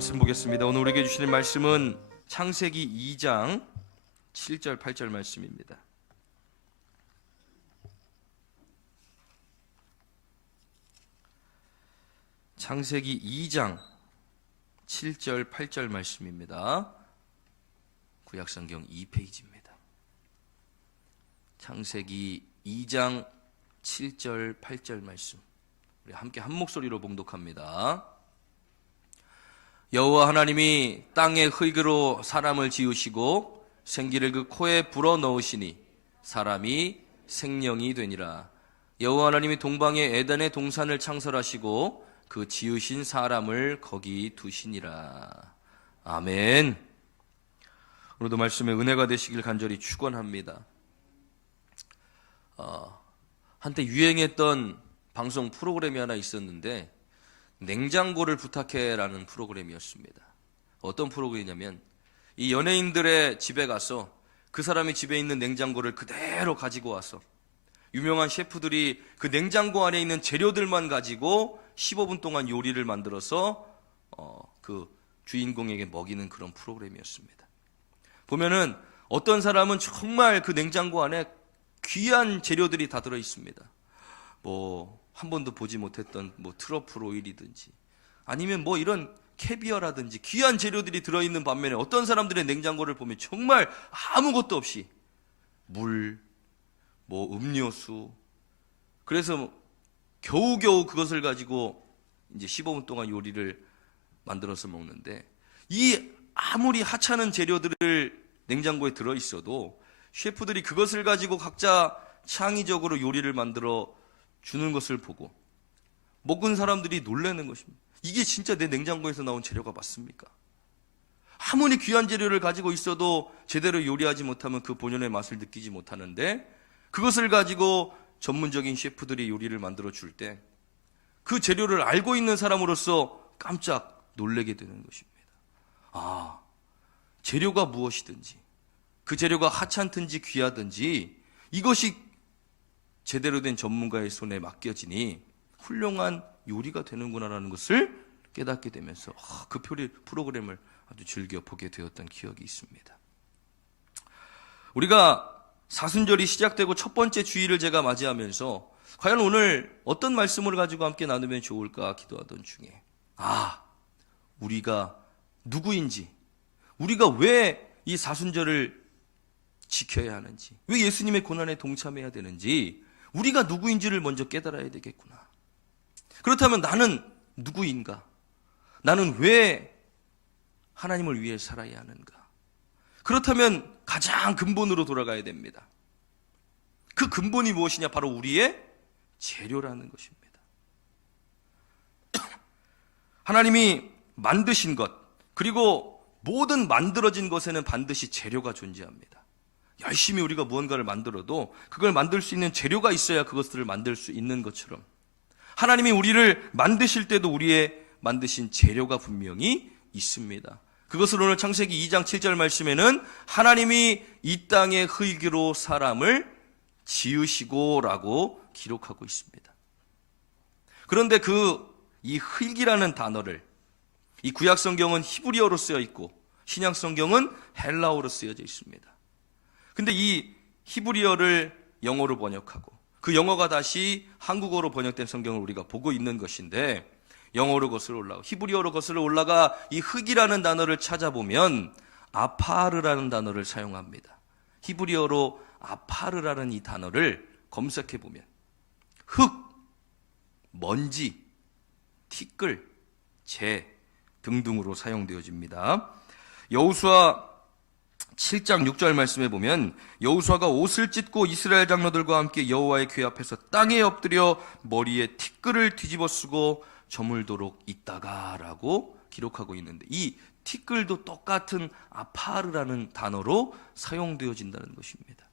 말씀 보겠습니다. 오늘 우리에게 주시는 말씀은 창세기 2장 7절 8절 말씀입니다. 창세기 2장 7절 8절 말씀입니다. 구약성경 2페이지입니다. 창세기 2장 7절 8절 말씀, 우리 함께 한 목소리로 봉독합니다. 여호와 하나님이 땅의 흙으로 사람을 지으시고 생기를 그 코에 불어넣으시니 사람이 생명이 되니라. 여호와 하나님이 동방의 에덴의 동산을 창설하시고 그 지으신 사람을 거기 두시니라. 아멘. 오늘도 말씀에 은혜가 되시길 간절히 축원합니다. 한때 유행했던 방송 프로그램이 하나 있었는데 냉장고를 부탁해라는 프로그램이었습니다. 어떤 프로그램이냐면 이 연예인들의 집에 가서 그 사람이 집에 있는 냉장고를 그대로 가지고 와서 유명한 셰프들이 그 냉장고 안에 있는 재료들만 가지고 15분 동안 요리를 만들어서 그 주인공에게 먹이는 그런 프로그램이었습니다. 보면은 어떤 사람은 정말 그 냉장고 안에 귀한 재료들이 다 들어 있습니다. 한 번도 보지 못했던 트러플 오일이든지 아니면 이런 캐비어라든지 귀한 재료들이 들어있는 반면에 어떤 사람들의 냉장고를 보면 정말 아무것도 없이 물, 음료수, 그래서 겨우겨우 그것을 가지고 이제 15분 동안 요리를 만들어서 먹는데, 이 아무리 하찮은 재료들을 냉장고에 들어있어도 셰프들이 그것을 가지고 각자 창의적으로 요리를 만들어 주는 것을 보고 먹은 사람들이 놀라는 것입니다. 이게 진짜 내 냉장고에서 나온 재료가 맞습니까? 아무리 귀한 재료를 가지고 있어도 제대로 요리하지 못하면 그 본연의 맛을 느끼지 못하는데, 그것을 가지고 전문적인 셰프들이 요리를 만들어 줄 때 그 재료를 알고 있는 사람으로서 깜짝 놀라게 되는 것입니다. 재료가 무엇이든지 그 재료가 하찮든지 귀하든지 이것이 제대로 된 전문가의 손에 맡겨지니 훌륭한 요리가 되는구나라는 것을 깨닫게 되면서 그 프로그램을 아주 즐겨 보게 되었던 기억이 있습니다. 우리가 사순절이 시작되고 첫 번째 주일을 제가 맞이하면서 과연 오늘 어떤 말씀을 가지고 함께 나누면 좋을까 기도하던 중에 우리가 누구인지, 우리가 왜 이 사순절을 지켜야 하는지, 왜 예수님의 고난에 동참해야 되는지, 우리가 누구인지를 먼저 깨달아야 되겠구나. 그렇다면 나는 누구인가? 나는 왜 하나님을 위해 살아야 하는가? 그렇다면 가장 근본으로 돌아가야 됩니다. 그 근본이 무엇이냐? 바로 우리의 재료라는 것입니다. 하나님이 만드신 것, 그리고 모든 만들어진 것에는 반드시 재료가 존재합니다. 열심히 우리가 무언가를 만들어도 그걸 만들 수 있는 재료가 있어야 그것들을 만들 수 있는 것처럼, 하나님이 우리를 만드실 때도 우리의 만드신 재료가 분명히 있습니다. 그것을 오늘 창세기 2장 7절 말씀에는 하나님이 이 땅의 흙으로 사람을 지으시고 라고 기록하고 있습니다. 그런데 이 흙이라는 단어를, 이 구약 성경은 히브리어로 쓰여 있고 신약 성경은 헬라어로 쓰여져 있습니다. 근데 이 히브리어를 영어로 번역하고 그 영어가 다시 한국어로 번역된 성경을 우리가 보고 있는 것인데, 영어로 거슬러 올라가고 히브리어로 거슬러 올라가 이 흙이라는 단어를 찾아보면 아파르라는 단어를 사용합니다. 히브리어로 아파르라는 이 단어를 검색해보면 흙, 먼지, 티끌, 재 등등으로 사용되어집니다. 여호수아 7장 6절 말씀에 보면 여호수아가 옷을 찢고 이스라엘 장로들과 함께 여호와의 궤 앞에서 땅에 엎드려 머리에 티끌을 뒤집어 쓰고 저물도록 있다가 라고 기록하고 있는데, 이 티끌도 똑같은 아파르라는 단어로 사용되어진다는 것입니다.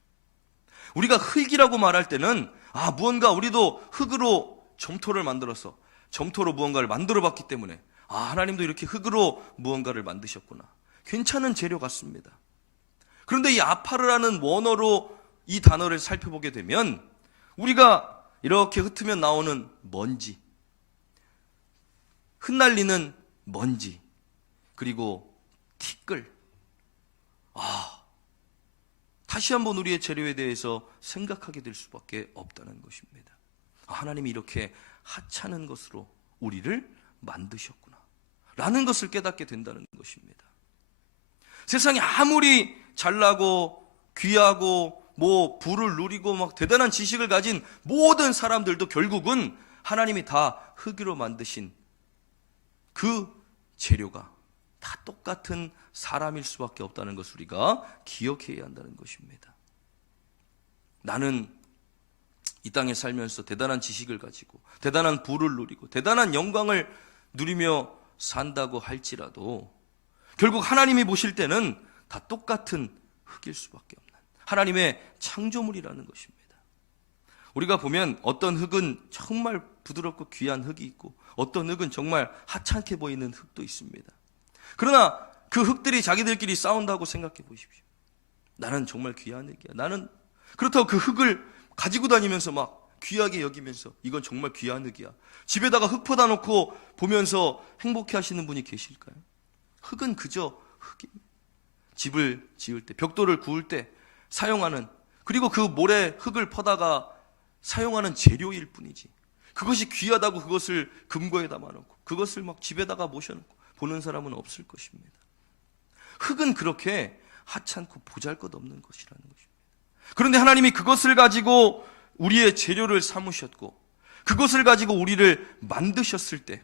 우리가 흙이라고 말할 때는 무언가 우리도 흙으로 점토를 만들어서 점토로 무언가를 만들어 봤기 때문에 하나님도 이렇게 흙으로 무언가를 만드셨구나, 괜찮은 재료 같습니다. 그런데 이 아파르라는 원어로 이 단어를 살펴보게 되면 우리가 이렇게 흩으면 나오는 먼지, 흩날리는 먼지, 그리고 티끌. 다시 한번 우리의 재료에 대해서 생각하게 될 수밖에 없다는 것입니다. 하나님이 이렇게 하찮은 것으로 우리를 만드셨구나 라는 것을 깨닫게 된다는 것입니다. 세상에 아무리 잘나고 귀하고 부를 누리고 막 대단한 지식을 가진 모든 사람들도 결국은 하나님이 다 흙으로 만드신 그 재료가 다 똑같은 사람일 수밖에 없다는 것을 우리가 기억해야 한다는 것입니다. 나는 이 땅에 살면서 대단한 지식을 가지고 대단한 부를 누리고 대단한 영광을 누리며 산다고 할지라도 결국 하나님이 보실 때는 다 똑같은 흙일 수밖에 없는 하나님의 창조물이라는 것입니다. 우리가 보면 어떤 흙은 정말 부드럽고 귀한 흙이 있고 어떤 흙은 정말 하찮게 보이는 흙도 있습니다. 그러나 그 흙들이 자기들끼리 싸운다고 생각해 보십시오. 나는 정말 귀한 흙이야. 나는 그렇다고 그 흙을 가지고 다니면서 막 귀하게 여기면서 이건 정말 귀한 흙이야. 집에다가 흙 퍼다 놓고 보면서 행복해 하시는 분이 계실까요? 흙은 그저 흙입니다. 집을 지을 때, 벽돌을 구울 때 사용하는, 그리고 그 모래 흙을 퍼다가 사용하는 재료일 뿐이지, 그것이 귀하다고 그것을 금고에 담아놓고 그것을 막 집에다가 모셔놓고 보는 사람은 없을 것입니다. 흙은 그렇게 하찮고 보잘것없는 것이라는 것입니다. 그런데 하나님이 그것을 가지고 우리의 재료를 삼으셨고 그것을 가지고 우리를 만드셨을 때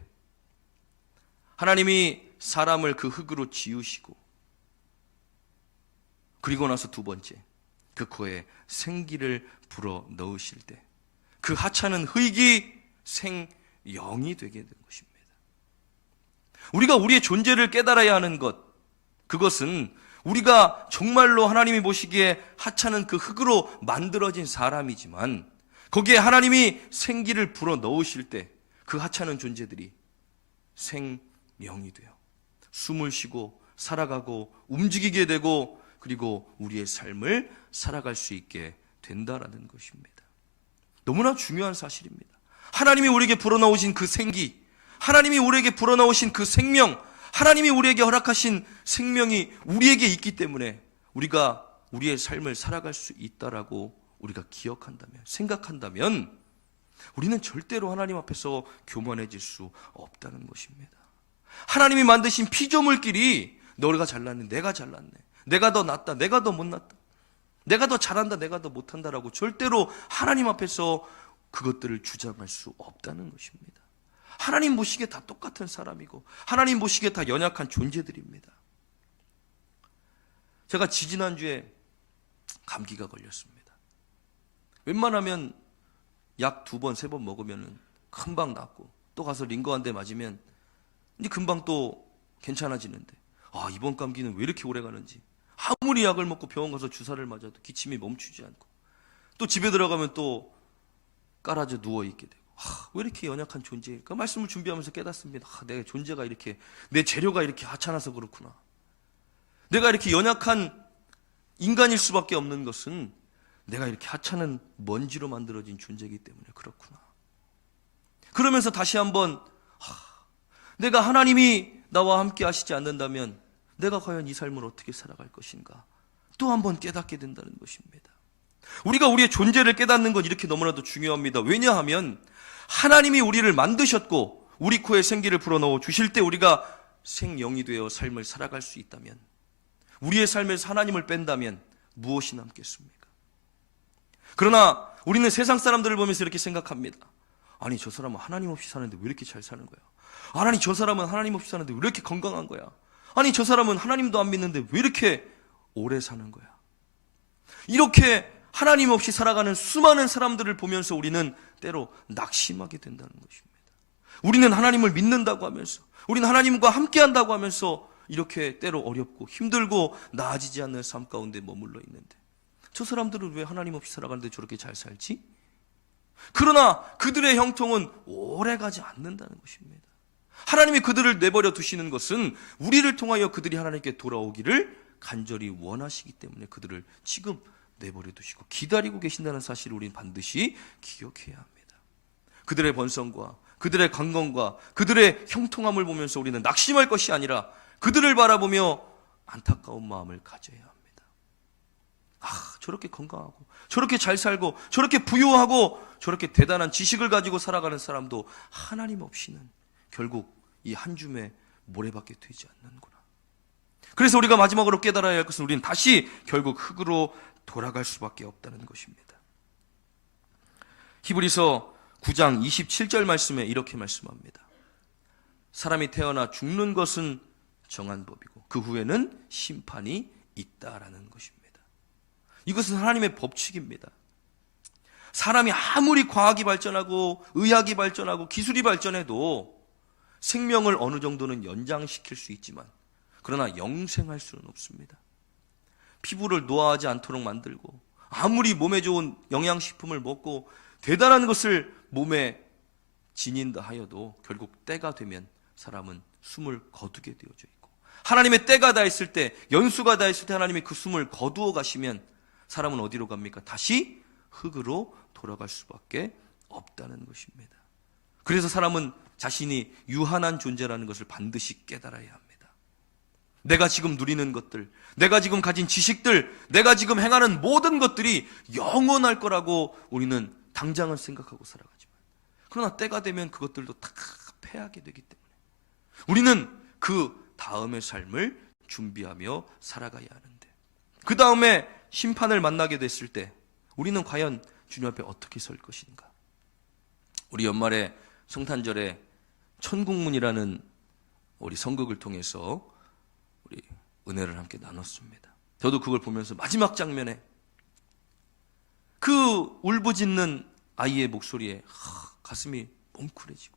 하나님이 사람을 그 흙으로 지으시고 그리고 나서 두 번째 그 코에 생기를 불어 넣으실 때 그 하찮은 흙이 생영이 되게 된 것입니다. 우리가 우리의 존재를 깨달아야 하는 것, 그것은 우리가 정말로 하나님이 보시기에 하찮은 그 흙으로 만들어진 사람이지만 거기에 하나님이 생기를 불어 넣으실 때 그 하찮은 존재들이 생명이 돼요. 숨을 쉬고 살아가고 움직이게 되고 그리고 우리의 삶을 살아갈 수 있게 된다라는 것입니다. 너무나 중요한 사실입니다. 하나님이 우리에게 불어넣으신 그 생기, 하나님이 우리에게 불어넣으신 그 생명, 하나님이 우리에게 허락하신 생명이 우리에게 있기 때문에 우리가 우리의 삶을 살아갈 수 있다라고 우리가 기억한다면, 생각한다면 우리는 절대로 하나님 앞에서 교만해질 수 없다는 것입니다. 하나님이 만드신 피조물끼리 너가 잘났네, 내가 잘났네, 내가 더 낫다, 내가 더 못났다, 내가 더 잘한다, 내가 더 못한다라고 절대로 하나님 앞에서 그것들을 주장할 수 없다는 것입니다. 하나님 보시기에 다 똑같은 사람이고 하나님 보시기에 다 연약한 존재들입니다. 제가 지지난주에 감기가 걸렸습니다. 웬만하면 약 2번, 3번 먹으면 금방 낫고 또 가서 링거 한 대 맞으면 이제 금방 또 괜찮아지는데 이번 감기는 왜 이렇게 오래 가는지, 아무리 약을 먹고 병원 가서 주사를 맞아도 기침이 멈추지 않고 또 집에 들어가면 또 깔아져 누워있게 되고 왜 이렇게 연약한 존재일까? 말씀을 준비하면서 깨닫습니다. 내 존재가 이렇게, 내 재료가 이렇게 하찮아서 그렇구나. 내가 이렇게 연약한 인간일 수밖에 없는 것은 내가 이렇게 하찮은 먼지로 만들어진 존재이기 때문에 그렇구나. 그러면서 다시 한번 내가 하나님이 나와 함께 하시지 않는다면 내가 과연 이 삶을 어떻게 살아갈 것인가 또 한번 깨닫게 된다는 것입니다. 우리가 우리의 존재를 깨닫는 건 이렇게 너무나도 중요합니다. 왜냐하면 하나님이 우리를 만드셨고 우리 코에 생기를 불어넣어 주실 때 우리가 생영이 되어 삶을 살아갈 수 있다면, 우리의 삶에서 하나님을 뺀다면 무엇이 남겠습니까? 그러나 우리는 세상 사람들을 보면서 이렇게 생각합니다. 아니, 저 사람은 하나님 없이 사는데 왜 이렇게 잘 사는 거야? 아니, 저 사람은 하나님 없이 사는데 왜 이렇게 건강한 거야? 아니, 저 사람은 하나님도 안 믿는데 왜 이렇게 오래 사는 거야? 이렇게 하나님 없이 살아가는 수많은 사람들을 보면서 우리는 때로 낙심하게 된다는 것입니다. 우리는 하나님을 믿는다고 하면서, 우리는 하나님과 함께 한다고 하면서 이렇게 때로 어렵고 힘들고 나아지지 않는 삶 가운데 머물러 있는데 저 사람들은 왜 하나님 없이 살아가는데 저렇게 잘 살지? 그러나 그들의 형통은 오래가지 않는다는 것입니다. 하나님이 그들을 내버려 두시는 것은 우리를 통하여 그들이 하나님께 돌아오기를 간절히 원하시기 때문에 그들을 지금 내버려 두시고 기다리고 계신다는 사실을 우리는 반드시 기억해야 합니다. 그들의 번성과 그들의 강건과 그들의 형통함을 보면서 우리는 낙심할 것이 아니라 그들을 바라보며 안타까운 마음을 가져야 합니다. 저렇게 건강하고 저렇게 잘 살고 저렇게 부유하고 저렇게 대단한 지식을 가지고 살아가는 사람도 하나님 없이는 결국 이 한 줌의 모래밖에 되지 않는구나. 그래서 우리가 마지막으로 깨달아야 할 것은 우리는 다시 결국 흙으로 돌아갈 수밖에 없다는 것입니다. 히브리서 9장 27절 말씀에 이렇게 말씀합니다. 사람이 태어나 죽는 것은 정한 법이고 그 후에는 심판이 있다라는 것입니다. 이것은 하나님의 법칙입니다. 사람이 아무리 과학이 발전하고 의학이 발전하고 기술이 발전해도 생명을 어느 정도는 연장시킬 수 있지만 그러나 영생할 수는 없습니다. 피부를 노화하지 않도록 만들고 아무리 몸에 좋은 영양식품을 먹고 대단한 것을 몸에 지닌다 하여도 결국 때가 되면 사람은 숨을 거두게 되어져 있고 하나님의 때가 다 있을 때 연수가 다 있을 때 하나님이 그 숨을 거두어 가시면 사람은 어디로 갑니까? 다시 흙으로 돌아갈 수밖에 없다는 것입니다. 그래서 사람은 자신이 유한한 존재라는 것을 반드시 깨달아야 합니다. 내가 지금 누리는 것들, 내가 지금 가진 지식들, 내가 지금 행하는 모든 것들이 영원할 거라고 우리는 당장은 생각하고 살아가지만 그러나 때가 되면 그것들도 다 패하게 되기 때문에 우리는 그 다음의 삶을 준비하며 살아가야 하는데 그 다음에 심판을 만나게 됐을 때 우리는 과연 주님 앞에 어떻게 설 것인가? 우리 연말에 성탄절에 천국문이라는 우리 선극을 통해서 우리 은혜를 함께 나눴습니다. 저도 그걸 보면서 마지막 장면에 그 울부짖는 아이의 목소리에 가슴이 뭉클해지고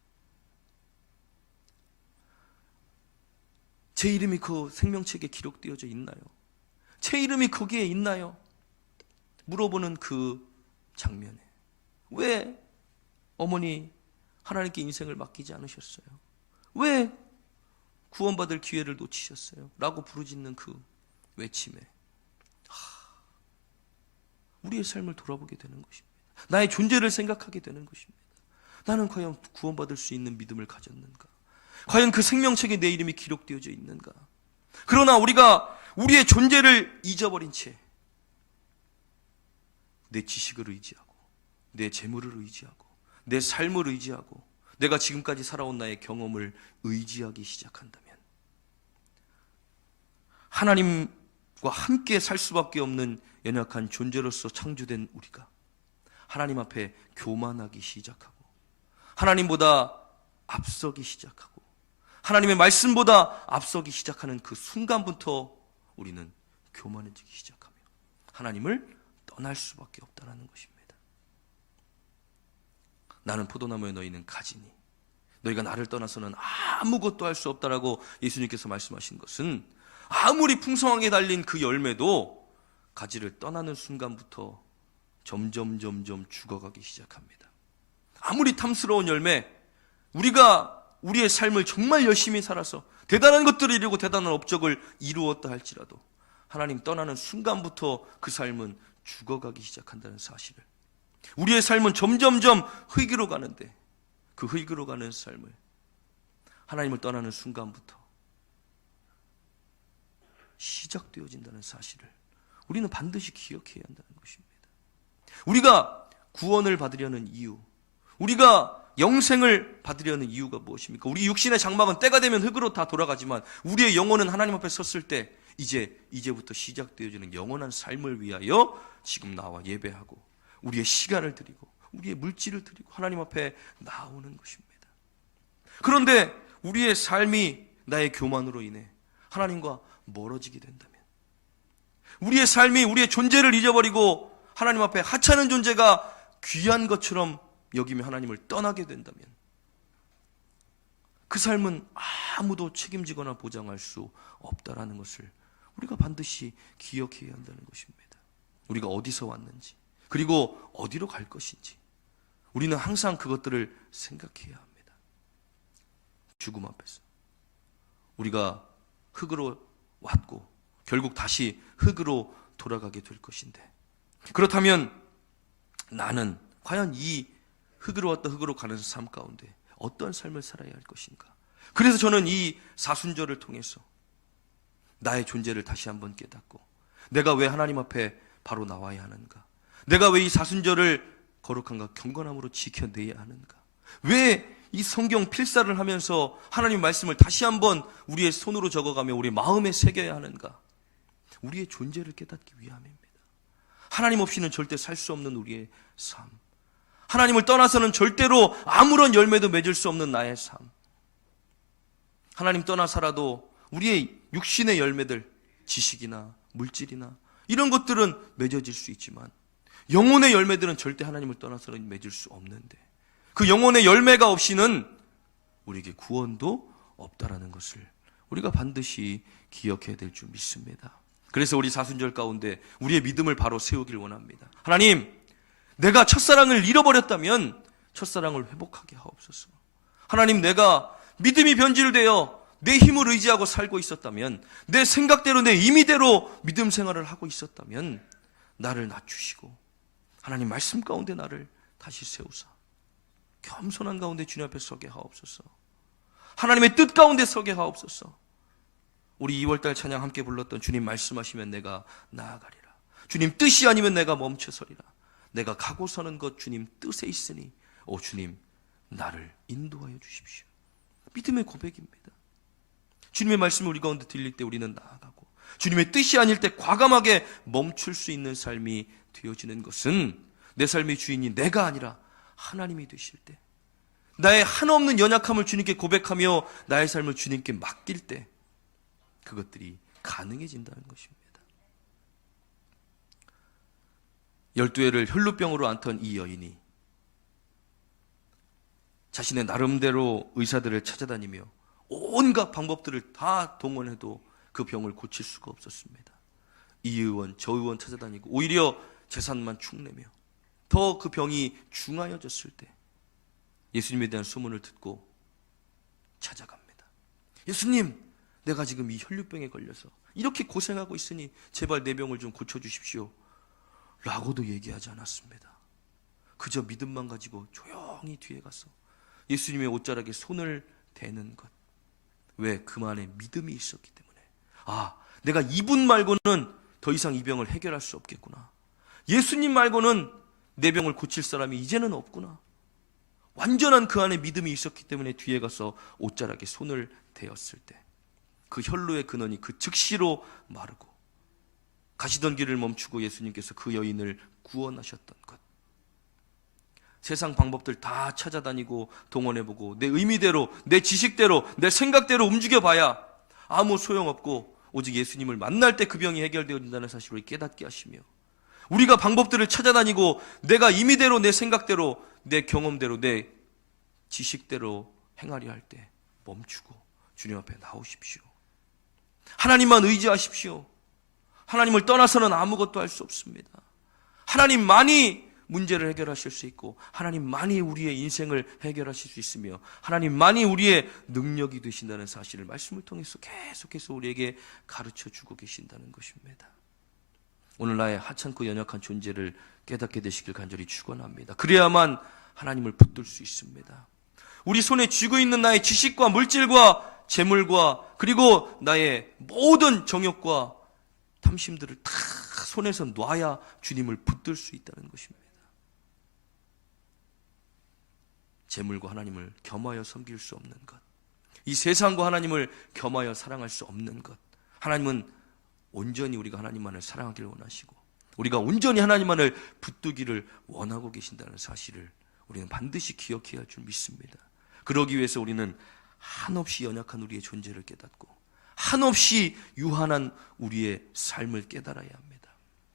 제 이름이 그 생명책에 기록되어져 있나요? 제 이름이 거기에 있나요? 물어보는 그 장면에 왜 어머니 하나님께 인생을 맡기지 않으셨어요? 왜 구원받을 기회를 놓치셨어요? 라고 부르짖는 그 외침에 우리의 삶을 돌아보게 되는 것입니다. 나의 존재를 생각하게 되는 것입니다. 나는 과연 구원받을 수 있는 믿음을 가졌는가? 과연 그 생명책에 내 이름이 기록되어져 있는가? 그러나 우리가 우리의 존재를 잊어버린 채 내 지식을 의지하고 내 재물을 의지하고 내 삶을 의지하고 내가 지금까지 살아온 나의 경험을 의지하기 시작한다면 하나님과 함께 살 수밖에 없는 연약한 존재로서 창조된 우리가 하나님 앞에 교만하기 시작하고 하나님보다 앞서기 시작하고 하나님의 말씀보다 앞서기 시작하는 그 순간부터 우리는 교만해지기 시작하며 하나님을 떠날 수밖에 없다는 것입니다. 나는 포도나무에 너희는 가지니 너희가 나를 떠나서는 아무것도 할 수 없다라고 예수님께서 말씀하신 것은 아무리 풍성하게 달린 그 열매도 가지를 떠나는 순간부터 점점 죽어가기 시작합니다. 아무리 탐스러운 열매, 우리가 우리의 삶을 정말 열심히 살아서 대단한 것들을 이루고 대단한 업적을 이루었다 할지라도 하나님 떠나는 순간부터 그 삶은 죽어가기 시작한다는 사실을, 우리의 삶은 점점점 흙으로 가는데 그 흙으로 가는 삶을 하나님을 떠나는 순간부터 시작되어진다는 사실을 우리는 반드시 기억해야 한다는 것입니다. 우리가 구원을 받으려는 이유, 우리가 영생을 받으려는 이유가 무엇입니까? 우리 육신의 장막은 때가 되면 흙으로 다 돌아가지만 우리의 영혼은 하나님 앞에 섰을 때 이제부터 시작되어지는 영원한 삶을 위하여 지금 나와 예배하고 우리의 시간을 드리고 우리의 물질을 드리고 하나님 앞에 나오는 것입니다. 그런데 우리의 삶이 나의 교만으로 인해 하나님과 멀어지게 된다면, 우리의 삶이 우리의 존재를 잊어버리고 하나님 앞에 하찮은 존재가 귀한 것처럼 여기며 하나님을 떠나게 된다면 그 삶은 아무도 책임지거나 보장할 수 없다라는 것을 우리가 반드시 기억해야 한다는 것입니다. 우리가 어디서 왔는지 그리고 어디로 갈 것인지 우리는 항상 그것들을 생각해야 합니다. 죽음 앞에서 우리가 흙으로 왔고 결국 다시 흙으로 돌아가게 될 것인데, 그렇다면 나는 과연 이 흙으로 왔다 흙으로 가는 삶 가운데 어떤 삶을 살아야 할 것인가? 그래서 저는 이 사순절을 통해서 나의 존재를 다시 한번 깨닫고, 내가 왜 하나님 앞에 바로 나와야 하는가? 내가 왜 이 사순절을 거룩함과 경건함으로 지켜내야 하는가? 왜 이 성경 필사를 하면서 하나님 말씀을 다시 한번 우리의 손으로 적어가며 우리 마음에 새겨야 하는가? 우리의 존재를 깨닫기 위함입니다. 하나님 없이는 절대 살 수 없는 우리의 삶, 하나님을 떠나서는 절대로 아무런 열매도 맺을 수 없는 나의 삶, 하나님 떠나 살아도 우리의 육신의 열매들, 지식이나 물질이나 이런 것들은 맺어질 수 있지만 영혼의 열매들은 절대 하나님을 떠나서는 맺을 수 없는데, 그 영혼의 열매가 없이는 우리에게 구원도 없다라는 것을 우리가 반드시 기억해야 될 줄 믿습니다. 그래서 우리 사순절 가운데 우리의 믿음을 바로 세우길 원합니다. 하나님, 내가 첫사랑을 잃어버렸다면 첫사랑을 회복하게 하옵소서. 하나님, 내가 믿음이 변질되어 내 힘을 의지하고 살고 있었다면, 내 생각대로 내 임의대로 믿음 생활을 하고 있었다면 나를 낮추시고 하나님 말씀 가운데 나를 다시 세우사 겸손한 가운데 주님 앞에 서게 하옵소서. 하나님의 뜻 가운데 서게 하옵소서. 우리 2월달 찬양 함께 불렀던 주님 말씀하시면 내가 나아가리라, 주님 뜻이 아니면 내가 멈춰서리라, 내가 가고 서는 것 주님 뜻에 있으니 오 주님 나를 인도하여 주십시오. 믿음의 고백입니다. 주님의 말씀이 우리 가운데 들릴 때 우리는 나아가고, 주님의 뜻이 아닐 때 과감하게 멈출 수 있는 삶이 되어지는 것은 내 삶의 주인이 내가 아니라 하나님이 되실 때, 나의 한없는 연약함을 주님께 고백하며 나의 삶을 주님께 맡길 때 그것들이 가능해진다는 것입니다. 12해를 혈루병으로 앓던 이 여인이 자신의 나름대로 의사들을 찾아다니며 온갖 방법들을 다 동원해도 그 병을 고칠 수가 없었습니다. 이 의원 저 의원 찾아다니고 오히려 재산만 축내며 더 그 병이 중하여졌을 때 예수님에 대한 소문을 듣고 찾아갑니다. 예수님, 내가 지금 이 혈류병에 걸려서 이렇게 고생하고 있으니 제발 내 병을 좀 고쳐주십시오 라고도 얘기하지 않았습니다. 그저 믿음만 가지고 조용히 뒤에 가서 예수님의 옷자락에 손을 대는 것. 왜? 그만의 믿음이 있었기 때문에, 아, 내가 이분 말고는 더 이상 이 병을 해결할 수 없겠구나, 예수님 말고는 내 병을 고칠 사람이 이제는 없구나, 완전한 그 안에 믿음이 있었기 때문에 뒤에 가서 옷자락에 손을 대었을 때 그 혈루의 근원이 그 즉시로 마르고 가시던 길을 멈추고 예수님께서 그 여인을 구원하셨던 것. 세상 방법들 다 찾아다니고 동원해보고 내 의미대로, 내 지식대로, 내 생각대로 움직여봐야 아무 소용없고 오직 예수님을 만날 때 그 병이 해결되어진다는 사실을 깨닫게 하시며, 우리가 방법들을 찾아다니고 내가 임의대로, 내 생각대로, 내 경험대로, 내 지식대로 행하려 할 때 멈추고 주님 앞에 나오십시오. 하나님만 의지하십시오. 하나님을 떠나서는 아무것도 할 수 없습니다. 하나님만이 문제를 해결하실 수 있고, 하나님만이 우리의 인생을 해결하실 수 있으며, 하나님만이 우리의 능력이 되신다는 사실을 말씀을 통해서 계속해서 우리에게 가르쳐 주고 계신다는 것입니다. 오늘 나의 하찮고 연약한 존재를 깨닫게 되시길 간절히 축원합니다. 그래야만 하나님을 붙들 수 있습니다. 우리 손에 쥐고 있는 나의 지식과 물질과 재물과 그리고 나의 모든 정욕과 탐심들을 다 손에서 놔야 주님을 붙들 수 있다는 것입니다. 재물과 하나님을 겸하여 섬길 수 없는 것, 이 세상과 하나님을 겸하여 사랑할 수 없는 것. 하나님은 온전히 우리가 하나님만을 사랑하기를 원하시고 우리가 온전히 하나님만을 붙들기를 원하고 계신다는 사실을 우리는 반드시 기억해야 할 줄 믿습니다. 그러기 위해서 우리는 한없이 연약한 우리의 존재를 깨닫고 한없이 유한한 우리의 삶을 깨달아야 합니다.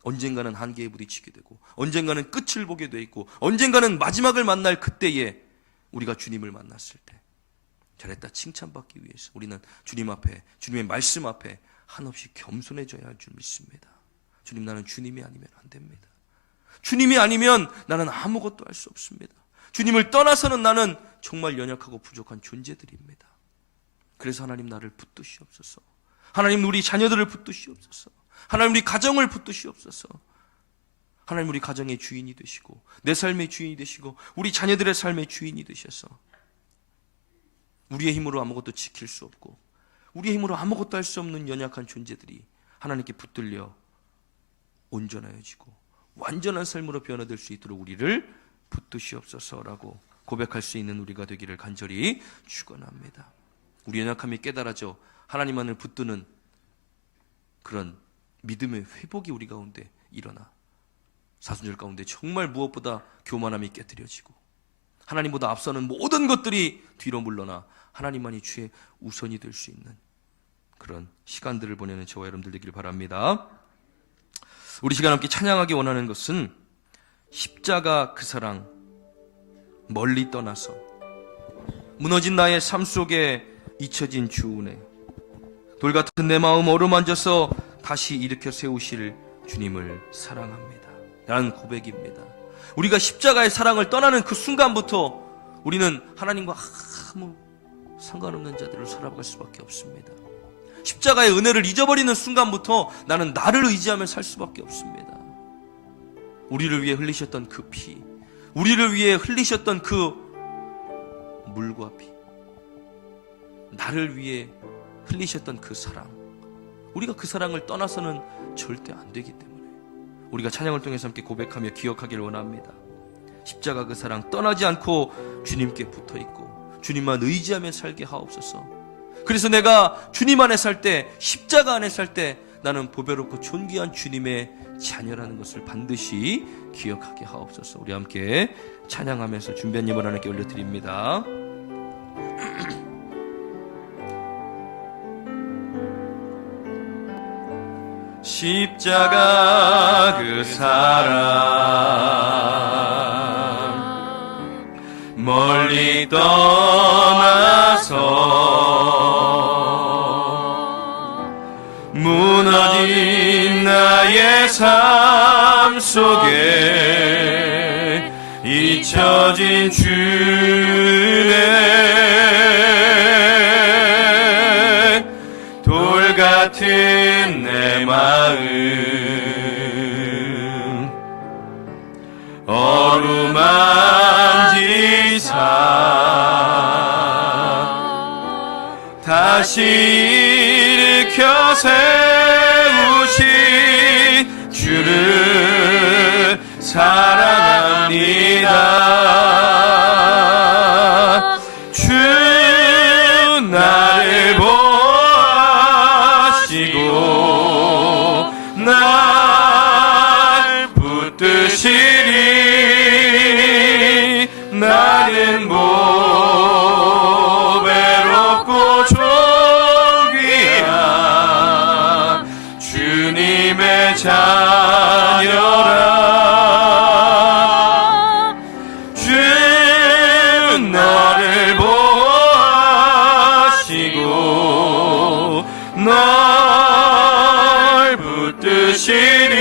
언젠가는 한계에 부딪히게 되고 언젠가는 끝을 보게 돼 있고 언젠가는 마지막을 만날 그때에 우리가 주님을 만났을 때 잘했다 칭찬받기 위해서 우리는 주님 앞에, 주님의 말씀 앞에 한없이 겸손해져야 할 줄 믿습니다. 주님, 나는 주님이 아니면 안 됩니다. 주님이 아니면 나는 아무것도 할 수 없습니다. 주님을 떠나서는 나는 정말 연약하고 부족한 존재들입니다. 그래서 하나님 나를 붙드시옵소서. 하나님 우리 자녀들을 붙드시옵소서. 하나님 우리 가정을 붙드시옵소서. 하나님 우리 가정의 주인이 되시고 내 삶의 주인이 되시고 우리 자녀들의 삶의 주인이 되셔서 우리의 힘으로 아무것도 지킬 수 없고 우리의 힘으로 아무것도 할 수 없는 연약한 존재들이 하나님께 붙들려 온전하여지고 완전한 삶으로 변화될 수 있도록 우리를 붙드시옵소서라고 고백할 수 있는 우리가 되기를 간절히 축원합니다. 우리 연약함이 깨달아져 하나님만을 붙드는 그런 믿음의 회복이 우리 가운데 일어나 사순절 가운데 정말 무엇보다 교만함이 깨뜨려지고 하나님보다 앞서는 모든 것들이 뒤로 물러나 하나님만이 주의 우선이 될 수 있는 그런 시간들을 보내는 저와 여러분들 되기를 바랍니다. 우리 시간 함께 찬양하기 원하는 것은 십자가 그 사랑 멀리 떠나서 무너진 나의 삶 속에 잊혀진 주 은혜 돌같은 내 마음 어루만져서 다시 일으켜 세우실 주님을 사랑합니다 라는 고백입니다. 우리가 십자가의 사랑을 떠나는 그 순간부터 우리는 하나님과 아무 상관없는 자들을 살아갈 수밖에 없습니다. 십자가의 은혜를 잊어버리는 순간부터 나는 나를 의지하며 살 수밖에 없습니다. 우리를 위해 흘리셨던 그 피, 우리를 위해 흘리셨던 그 물과 피, 나를 위해 흘리셨던 그 사랑, 우리가 그 사랑을 떠나서는 절대 안 되기 때문에 우리가 찬양을 통해서 함께 고백하며 기억하기를 원합니다. 십자가 그 사랑 떠나지 않고 주님께 붙어있고 주님만 의지하며 살게 하옵소서. 그래서 내가 주님 안에 살 때, 십자가 안에 살 때 나는 보배롭고 존귀한 주님의 자녀라는 것을 반드시 기억하게 하옵소서. 우리 함께 찬양하면서 준비한 예물 하나님께 올려드립니다. 십자가 그 사랑 멀리 떠나서 무너진 나의 삶 속에 잊혀진 주의 돌같은 내 마음 어루만지사 다시 일으켜 세우신 주를 사랑합니다. 주 나를 보아시고 날 붙드시리. 나는 보배롭고 존귀한 주님의 자녀라. 주 나를 보아시고 날 붙드시리.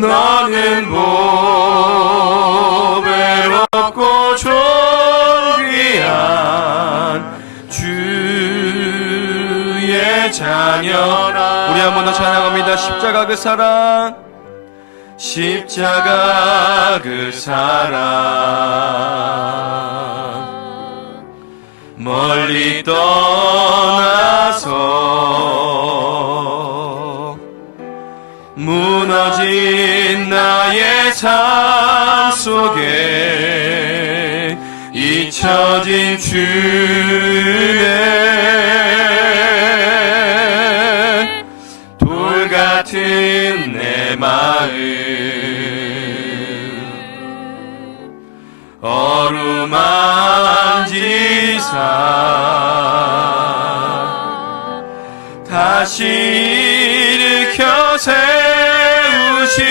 너는 보배롭고 존귀한 주의 자녀라. 우리 한 번 더 찬양합니다. 십자가 그 사랑, 십자가 그 사랑 멀리 떠나서 무너진 나의 삶 속에 잊혀진 주의 돌같은 내 마음 어루만지사 다시 일으켜 세우신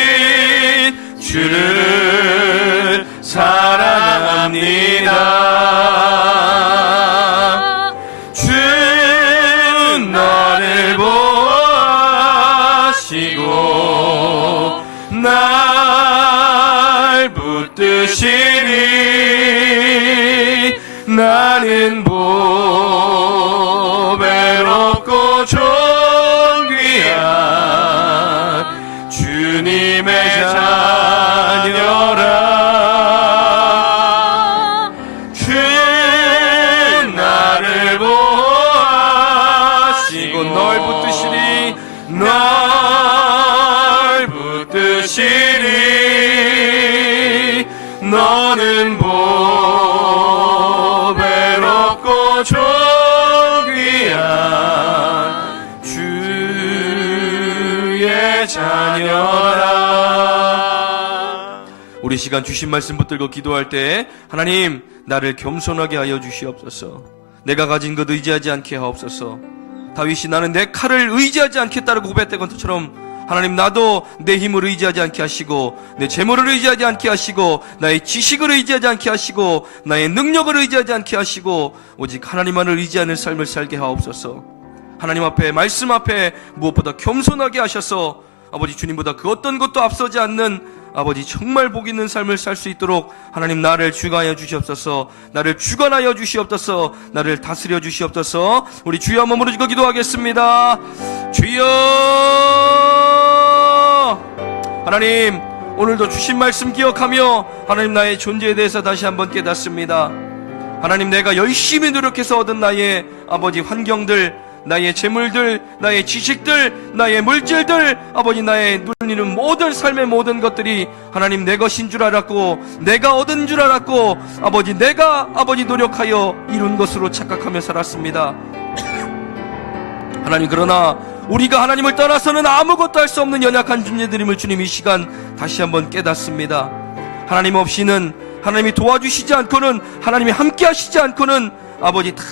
주를 사랑합니다. 주 나를 보아시고 날 붙드시리. 나는 보배롭고 존귀한 주님의 자녀라. 주 나를 보아시고 주의 자녀라. 우리 시간 주신 말씀 붙들고 기도할 때 하나님 나를 겸손하게 하여 주시옵소서. 내가 가진 것 의지하지 않게 하옵소서. 다윗이 나는 내 칼을 의지하지 않겠다라고 고백했던 것처럼 하나님 나도 내 힘을 의지하지 않게 하시고 내 재물을 의지하지 않게 하시고 나의 지식을 의지하지 않게 하시고 나의 능력을 의지하지 않게 하시고 오직 하나님만을 의지하는 삶을 살게 하옵소서. 하나님 앞에 말씀 앞에 무엇보다 겸손하게 하셔서 아버지 주님보다 그 어떤 것도 앞서지 않는 아버지 정말 복 있는 삶을 살 수 있도록 하나님 나를 주관하여 주시옵소서. 나를 주관하여 주시옵소서. 나를 다스려 주시옵소서. 우리 주여 한번 부르짖고 기도하겠습니다. 주여 하나님 오늘도 주신 말씀 기억하며 하나님 나의 존재에 대해서 다시 한번 깨닫습니다. 하나님 내가 열심히 노력해서 얻은 나의 아버지 환경들, 나의 재물들, 나의 지식들, 나의 물질들, 아버지 나의 누리는 모든 삶의 모든 것들이 하나님 내 것인 줄 알았고 내가 얻은 줄 알았고 아버지 내가 아버지 노력하여 이룬 것으로 착각하며 살았습니다. 하나님 그러나 우리가 하나님을 떠나서는 아무것도 할 수 없는 연약한 존재들임을 주님 이 시간 다시 한번 깨닫습니다. 하나님 없이는 하나님이 도와주시지 않고는 하나님이 함께 하시지 않고는 아버지 다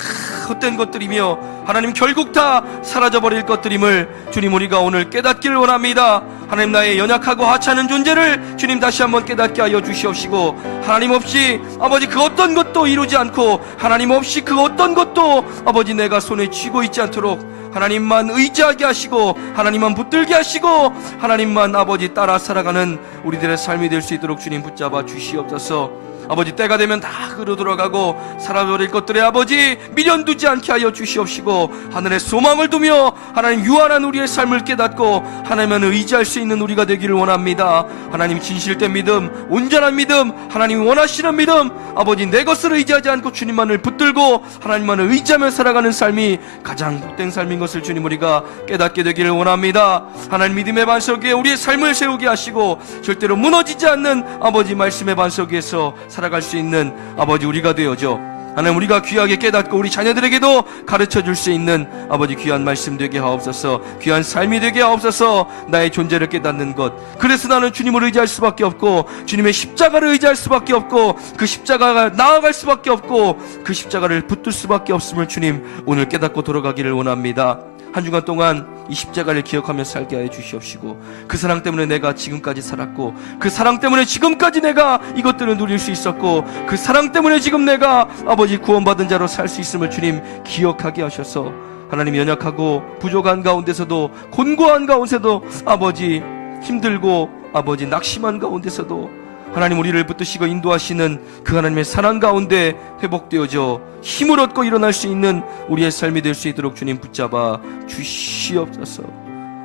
헛된 것들이며 하나님 결국 다 사라져버릴 것들임을 주님 우리가 오늘 깨닫기를 원합니다. 하나님 나의 연약하고 하찮은 존재를 주님 다시 한번 깨닫게 하여 주시옵시고 하나님 없이 아버지 그 어떤 것도 이루지 않고 하나님 없이 그 어떤 것도 아버지 내가 손에 쥐고 있지 않도록 하나님만 의지하게 하시고 하나님만 붙들게 하시고 하나님만 아버지 따라 살아가는 우리들의 삶이 될 수 있도록 주님 붙잡아 주시옵소서. 아버지 때가 되면 다 그로 돌아가고 살아버릴 것들의 아버지 미련두지 않게 하여 주시옵시고 하늘에 소망을 두며 하나님 유한한 우리의 삶을 깨닫고 하나님만 의지할 수 있는 우리가 되기를 원합니다. 하나님 진실된 믿음, 온전한 믿음, 하나님이 원하시는 믿음, 아버지 내 것을 의지하지 않고 주님만을 붙들고 하나님만을 의지하며 살아가는 삶이 가장 복된 삶인 것을 주님 우리가 깨닫게 되기를 원합니다. 하나님 믿음의 반석 위에 우리의 삶을 세우게 하시고 절대로 무너지지 않는 아버지 말씀의 반석 위에서 살아갈 수 있는 아버지 우리가 되어줘 하나님 우리가 귀하게 깨닫고 우리 자녀들에게도 가르쳐 줄 수 있는 아버지 귀한 말씀 되게 하옵소서. 귀한 삶이 되게 하옵소서. 나의 존재를 깨닫는 것, 그래서 나는 주님을 의지할 수밖에 없고 주님의 십자가를 의지할 수밖에 없고 그 십자가가 나아갈 수밖에 없고 그 십자가를 붙들 수밖에 없음을 주님 오늘 깨닫고 돌아가기를 원합니다. 한 주간 동안 이 십자가를 기억하며 살게 하여 주시옵시고 그 사랑 때문에 내가 지금까지 살았고 그 사랑 때문에 지금까지 내가 이것들을 누릴 수 있었고 그 사랑 때문에 지금 내가 아버지 구원받은 자로 살 수 있음을 주님 기억하게 하셔서 하나님 연약하고 부족한 가운데서도 곤고한 가운데서도 아버지 힘들고 아버지 낙심한 가운데서도 하나님 우리를 붙드시고 인도하시는 그 하나님의 사랑 가운데 회복되어져 힘을 얻고 일어날 수 있는 우리의 삶이 될 수 있도록 주님 붙잡아 주시옵소서.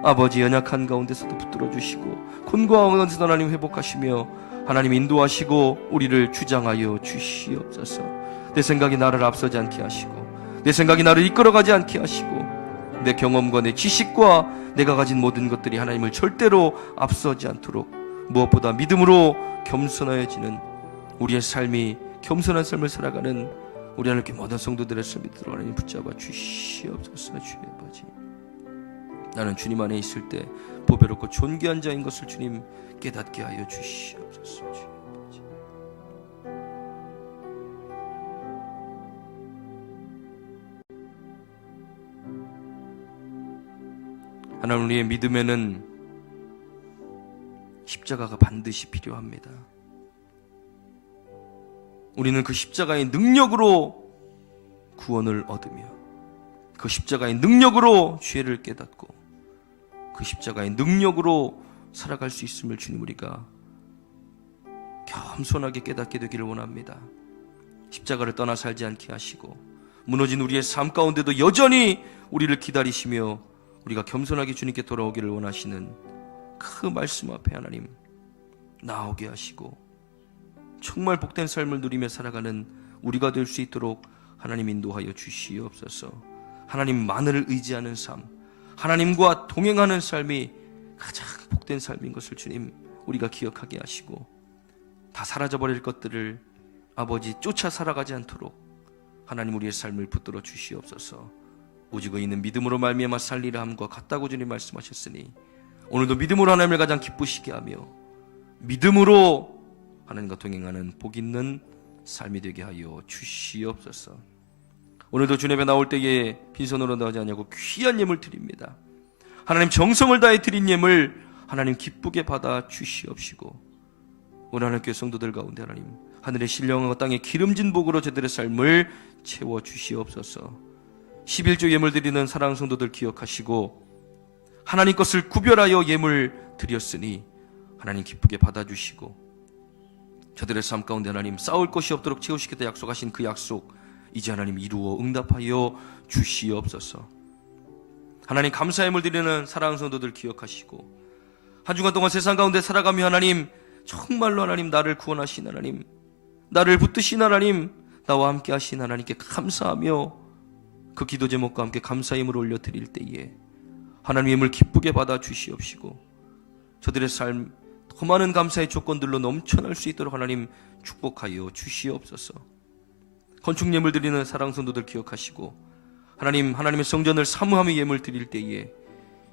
아버지 연약한 가운데서도 붙들어 주시고 곤고한 가운데서도 하나님 회복하시며 하나님 인도하시고 우리를 주장하여 주시옵소서. 내 생각이 나를 앞서지 않게 하시고 내 생각이 나를 이끌어가지 않게 하시고 내 경험과 내 지식과 내가 가진 모든 것들이 하나님을 절대로 앞서지 않도록 무엇보다 믿음으로 겸손해지는 우리의 삶이 겸손한 삶을 살아가는 우리 하나님께 모든 성도들의 삶이 들어 하나님 붙잡아 주시옵소서. 주의 아버지 나는 주님 안에 있을 때 보배롭고 존귀한 자인 것을 주님 깨닫게 하여 주시옵소서. 주의 아버지 하나님 우리의 믿음에는 십자가가 반드시 필요합니다. 우리는 그 십자가의 능력으로 구원을 얻으며 그 십자가의 능력으로 죄를 깨닫고 그 십자가의 능력으로 살아갈 수 있음을 주님 우리가 겸손하게 깨닫게 되기를 원합니다. 십자가를 떠나 살지 않게 하시고 무너진 우리의 삶 가운데도 여전히 우리를 기다리시며 우리가 겸손하게 주님께 돌아오기를 원하시는 그 말씀 앞에 하나님 나오게 하시고 정말 복된 삶을 누리며 살아가는 우리가 될 수 있도록 하나님 인도하여 주시옵소서. 하나님만을 의지하는 삶, 하나님과 동행하는 삶이 가장 복된 삶인 것을 주님 우리가 기억하게 하시고 다 사라져버릴 것들을 아버지 쫓아 살아가지 않도록 하나님 우리의 삶을 붙들어 주시옵소서. 오직 있는 믿음으로 말미암아 살리라 함과 같다고 주님 말씀하셨으니 오늘도 믿음으로 하나님을 가장 기쁘시게 하며 믿음으로 하나님과 동행하는 복 있는 삶이 되게 하여 주시옵소서. 오늘도 주님 앞에 나올 때에 빈손으로 나오지 않냐고 귀한 예물 드립니다. 하나님 정성을 다해 드린 예물 하나님 기쁘게 받아 주시옵시고, 오늘 하나님께 성도들 가운데 하나님 하늘의 신령과 땅의 기름진 복으로 저들의 삶을 채워 주시옵소서. 11조 예물 드리는 사랑하는 성도들 기억하시고 하나님 것을 구별하여 예물 드렸으니 하나님 기쁘게 받아주시고, 저들의 삶 가운데 하나님 싸울 것이 없도록 채우시겠다 약속하신 그 약속 이제 하나님 이루어 응답하여 주시옵소서. 하나님 감사의 예물 드리는 사랑하는 성도들 기억하시고, 한 주간 동안 세상 가운데 살아가며 하나님 정말로 하나님 나를 구원하신 하나님, 나를 붙드신 하나님, 나와 함께 하신 하나님께 감사하며 그 기도 제목과 함께 감사의 예물을 올려드릴 때에 하나님의 예물 기쁘게 받아 주시옵시고, 저들의 삶 더 많은 감사의 조건들로 넘쳐날 수 있도록 하나님 축복하여 주시옵소서. 건축 예물 드리는 사랑 성도들 기억하시고, 하나님의 성전을 사모하며 예물 드릴 때에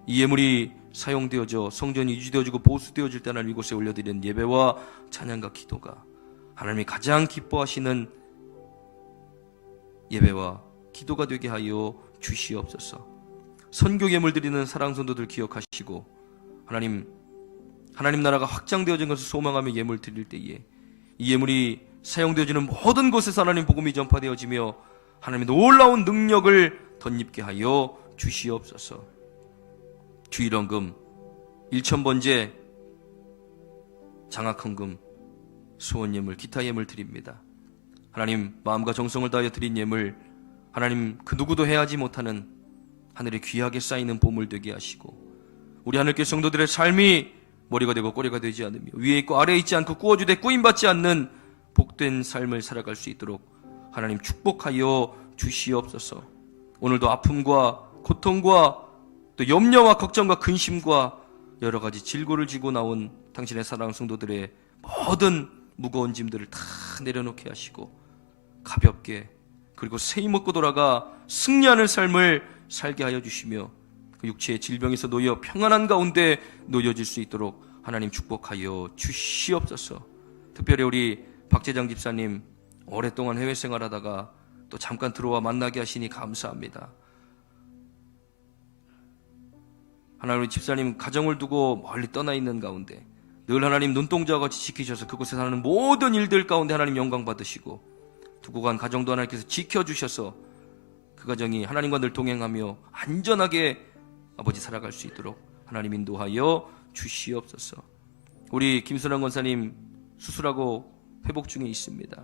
이 예물이 사용되어져 성전이 유지되어지고 보수되어질 때 하나님 이곳에 올려드리는 예배와 찬양과 기도가 하나님이 가장 기뻐하시는 예배와 기도가 되게 하여 주시옵소서. 선교 예물 드리는 사랑 성도들 기억하시고, 하나님 나라가 확장되어진 것을 소망하며 예물 드릴 때에 이 예물이 사용되어지는 모든 곳에서 하나님 복음이 전파되어지며 하나님의 놀라운 능력을 덧입게 하여 주시옵소서. 주일원금, 일천번제, 장학헌금, 소원예물, 기타 예물 드립니다. 하나님 마음과 정성을 다하여 드린 예물 하나님 그 누구도 해하지 못하는 하늘에 귀하게 쌓이는 보물 되게 하시고, 우리 하늘교회 성도들의 삶이 머리가 되고 꼬리가 되지 않으며 위에 있고 아래에 있지 않고 꾸어주되 꾸임받지 않는 복된 삶을 살아갈 수 있도록 하나님 축복하여 주시옵소서. 오늘도 아픔과 고통과 또 염려와 걱정과 근심과 여러 가지 질고를 지고 나온 당신의 사랑하는 성도들의 모든 무거운 짐들을 다 내려놓게 하시고 가볍게 그리고 새 힘 얻고 돌아가 승리하는 삶을 살게 하여 주시며 그 육체의 질병에서 놓여 평안한 가운데 놓여질 수 있도록 하나님 축복하여 주시옵소서. 특별히 우리 박재장 집사님 오랫동안 해외 생활하다가 또 잠깐 들어와 만나게 하시니 감사합니다. 하나님 우리 집사님 가정을 두고 멀리 떠나 있는 가운데 늘 하나님 눈동자와 같이 지키셔서 그곳에서 하는 모든 일들 가운데 하나님 영광 받으시고 두고 간 가정도 하나님께서 지켜주셔서 그 가정이 하나님과 늘 동행하며 안전하게 아버지 살아갈 수 있도록 하나님 인도하여 주시옵소서. 우리 김순환 권사님 수술하고 회복 중에 있습니다.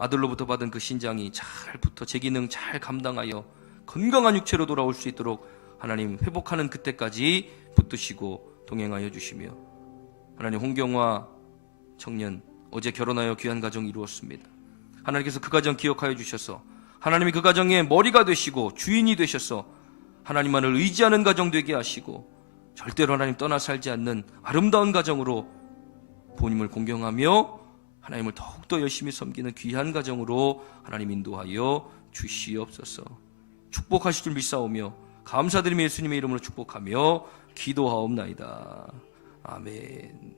아들로부터 받은 그 신장이 잘 붙어 제 기능 잘 감당하여 건강한 육체로 돌아올 수 있도록 하나님 회복하는 그때까지 붙드시고 동행하여 주시며, 하나님 홍경화 청년 어제 결혼하여 귀한 가정 이루었습니다. 하나님께서 그 가정 기억하여 주셔서 하나님이 그 가정의 머리가 되시고 주인이 되셔서 하나님만을 의지하는 가정 되게 하시고 절대로 하나님 떠나 살지 않는 아름다운 가정으로 부모님을 공경하며 하나님을 더욱더 열심히 섬기는 귀한 가정으로 하나님 인도하여 주시옵소서. 축복하실 줄 믿사오며 감사드리며 예수님의 이름으로 축복하며 기도하옵나이다. 아멘.